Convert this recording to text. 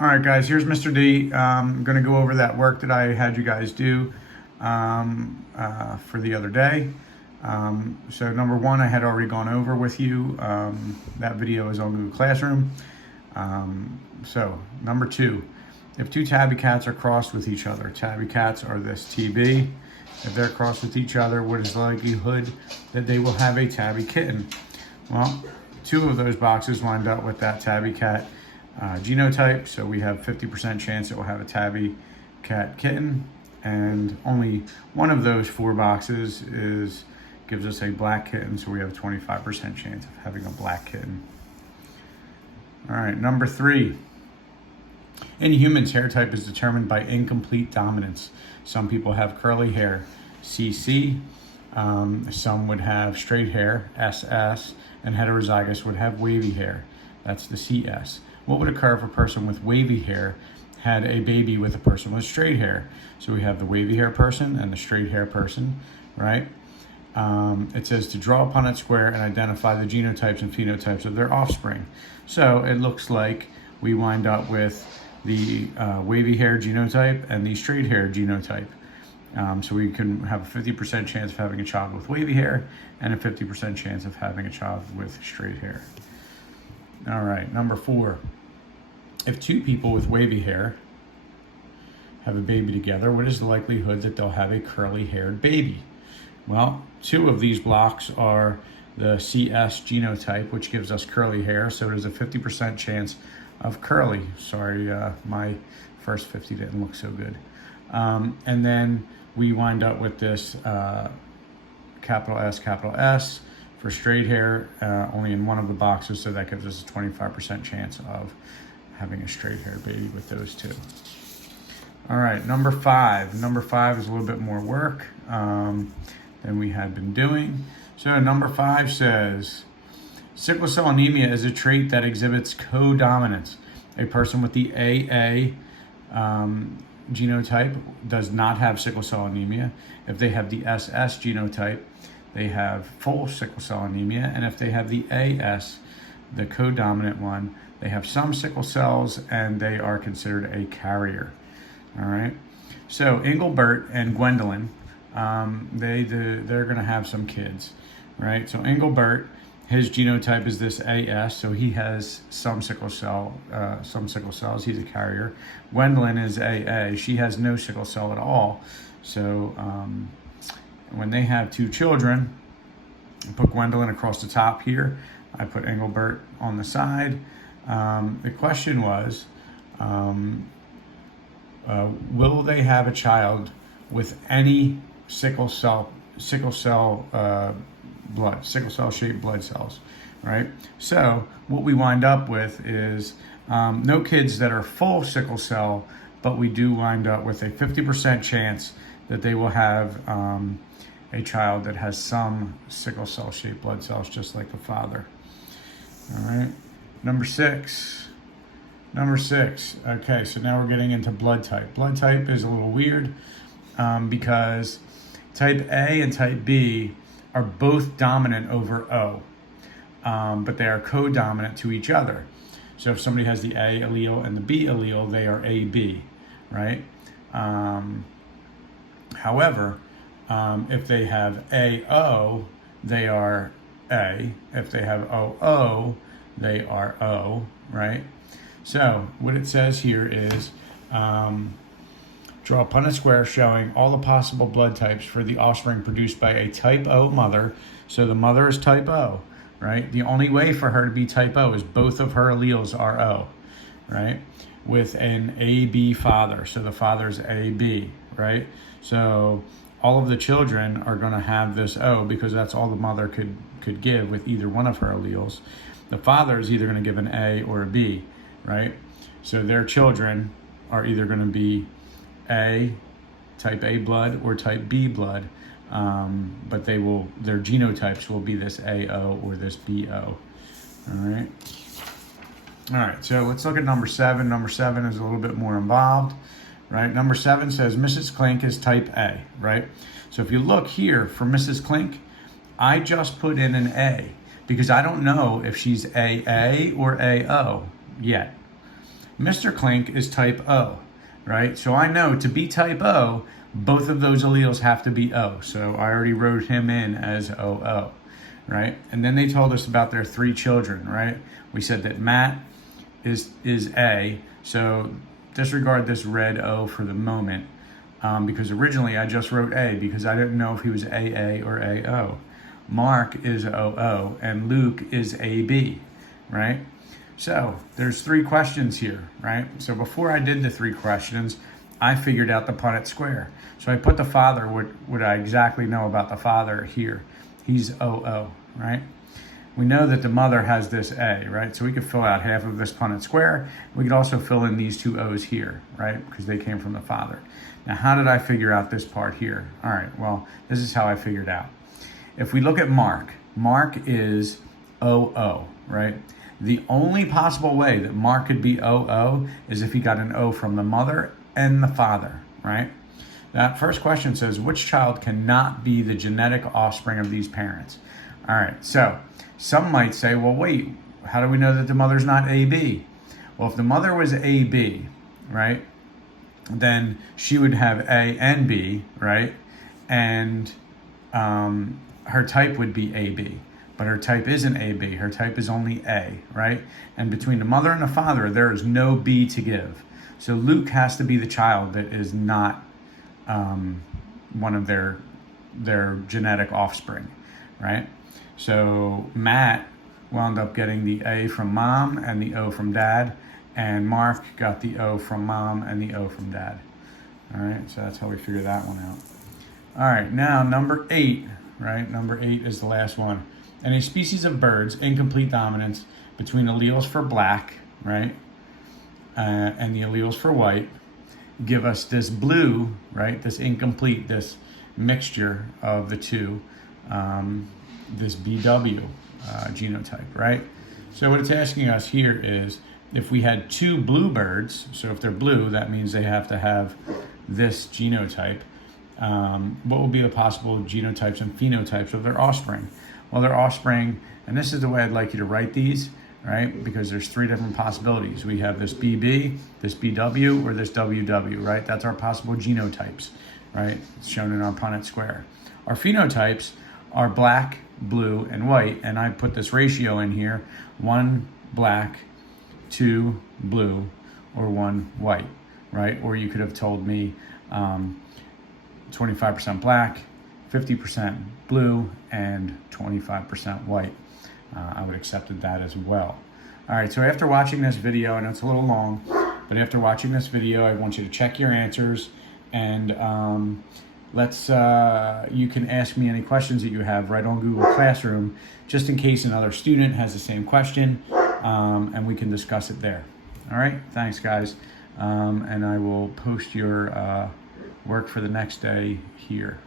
All right, guys, here's Mr. D. I'm going to go over that work that I had you guys do for the other day. So number one, I had already gone over with you. That video is on Google Classroom. So number two, if two tabby cats are crossed with each other, tabby cats are this TB. If they're crossed with each other, what is the likelihood that they will have a tabby kitten? Well, two of those boxes lined up with that tabby cat genotype, so we have 50% chance it will have a tabby cat kitten, and only one of those four boxes gives us a black kitten, so we have a 25% chance of having a black kitten. All right, number three. In humans, hair type is determined by incomplete dominance. Some people have curly hair, CC. Some would have straight hair, SS, and heterozygous would have wavy hair. That's the CS. What would occur if a person with wavy hair had a baby with a person with straight hair? So we have the wavy hair person and the straight hair person, right? It says to draw a Punnett square and identify the genotypes and phenotypes of their offspring. So it looks like we wind up with the wavy hair genotype and the straight hair genotype. So we can have a 50% chance of having a child with wavy hair and a 50% chance of having a child with straight hair. All right, number four. If two people with wavy hair have a baby together, what is the likelihood that they'll have a curly-haired baby? Well, two of these blocks are the CS genotype, which gives us curly hair, so there's a 50% chance of curly. Sorry, my first 50 didn't look so good. And then we wind up with this capital S for straight hair, only in one of the boxes, so that gives us a 25% chance of having a straight hair baby with those two. All right, number five. Number five is a little bit more work than we had been doing. So number five says, sickle cell anemia is a trait that exhibits codominance. A person with the AA genotype does not have sickle cell anemia. If they have the SS genotype, they have full sickle cell anemia. And if they have the AS, the codominant one, they have some sickle cells and they are considered a carrier. All right. So Engelbert and Gwendolyn, they're going to have some kids, right? So Engelbert, his genotype is this AS, so he has some sickle cells. He's a carrier. Gwendolyn is AA. She has no sickle cell at all. So when they have two children, I put Gwendolyn across the top here. I put Engelbert on the side. The question was, will they have a child with any sickle cell shaped blood cells, right? So what we wind up with is no kids that are full sickle cell, but we do wind up with a 50% chance that they will have a child that has some sickle cell shaped blood cells, just like the father. All right. Number six. Okay, so now we're getting into blood type. Blood type is a little weird because type A and type B are both dominant over O, but they are co-dominant to each other. So if somebody has the A allele and the B allele, they are AB, right? However, if they have AO, they are A. If they have OO, they are O, right? So what it says here is draw a Punnett square showing all the possible blood types for the offspring produced by a type O mother. So the mother is type O, right? The only way for her to be type O is both of her alleles are O, right? With an AB father. So the father's AB, right? So all of the children are going to have this O because that's all the mother could give with either one of her alleles. The father is either going to give an A or a B, right? So their children are either going to be type A blood or type B blood, but their genotypes will be this AO or this BO. All right, so let's look at number seven. Number seven is a little bit more involved, right? Number seven says Mrs. Klink is type A, right? So if you look here for Mrs. Klink, I just put in an A because I don't know if she's AA or AO yet. Mr. Klink is type O, right? So I know to be type O, both of those alleles have to be O. So I already wrote him in as OO, right? And then they told us about their 3 children, right? We said that Matt is A, so disregard this red O for the moment, because originally I just wrote A because I didn't know if he was AA or AO. Mark is OO and Luke is AB, right? So there's 3 questions here, right? So before I did the 3 questions, I figured out the Punnett square. So I put the father, what I exactly know about the father here. He's OO, right? We know that the mother has this A, right? So we could fill out half of this Punnett square. We could also fill in these 2 O's here, right? Because they came from the father. Now, how did I figure out this part here? All right, well, this is how I figured out. If we look at Mark, Mark is OO, right? The only possible way that Mark could be OO is if he got an O from the mother and the father, right? That first question says, which child cannot be the genetic offspring of these parents? All right, so some might say, well, wait, how do we know that the mother's not AB? Well, if the mother was AB, right, then she would have A and B, right? And her type would be AB. But her type isn't AB, her type is only A, right? And between the mother and the father, there is no B to give. So Luke has to be the child that is not one of their genetic offspring, right? So Matt wound up getting the A from mom and the O from dad, and Mark got the O from mom and the O from dad. All right, so that's how we figure that one out. All right, now number 8, right? Number 8 is the last one. In a species of birds, incomplete dominance between alleles for black, right, and the alleles for white give us this blue, right, this incomplete, this mixture of the 2, this BW genotype, right? So what it's asking us here is if we had 2 blue birds, so if they're blue, that means they have to have this genotype. What will be the possible genotypes and phenotypes of their offspring? Well, their offspring, and this is the way I'd like you to write these, right? Because there's 3 different possibilities. We have this BB, this BW, or this WW, right? That's our possible genotypes, right? It's shown in our Punnett square. Our phenotypes are black, blue, and white, and I put this ratio in here, 1 black, 2 blue, or 1 white, right? Or you could have told me 25% black, 50% blue, and 25% white. I would have accepted that as well. All right, so after watching this video, I know it's a little long, but after watching this video, I want you to check your answers, and you can ask me any questions that you have right on Google Classroom, just in case another student has the same question, and we can discuss it there. All right, thanks guys, and I will post your work for the next day here.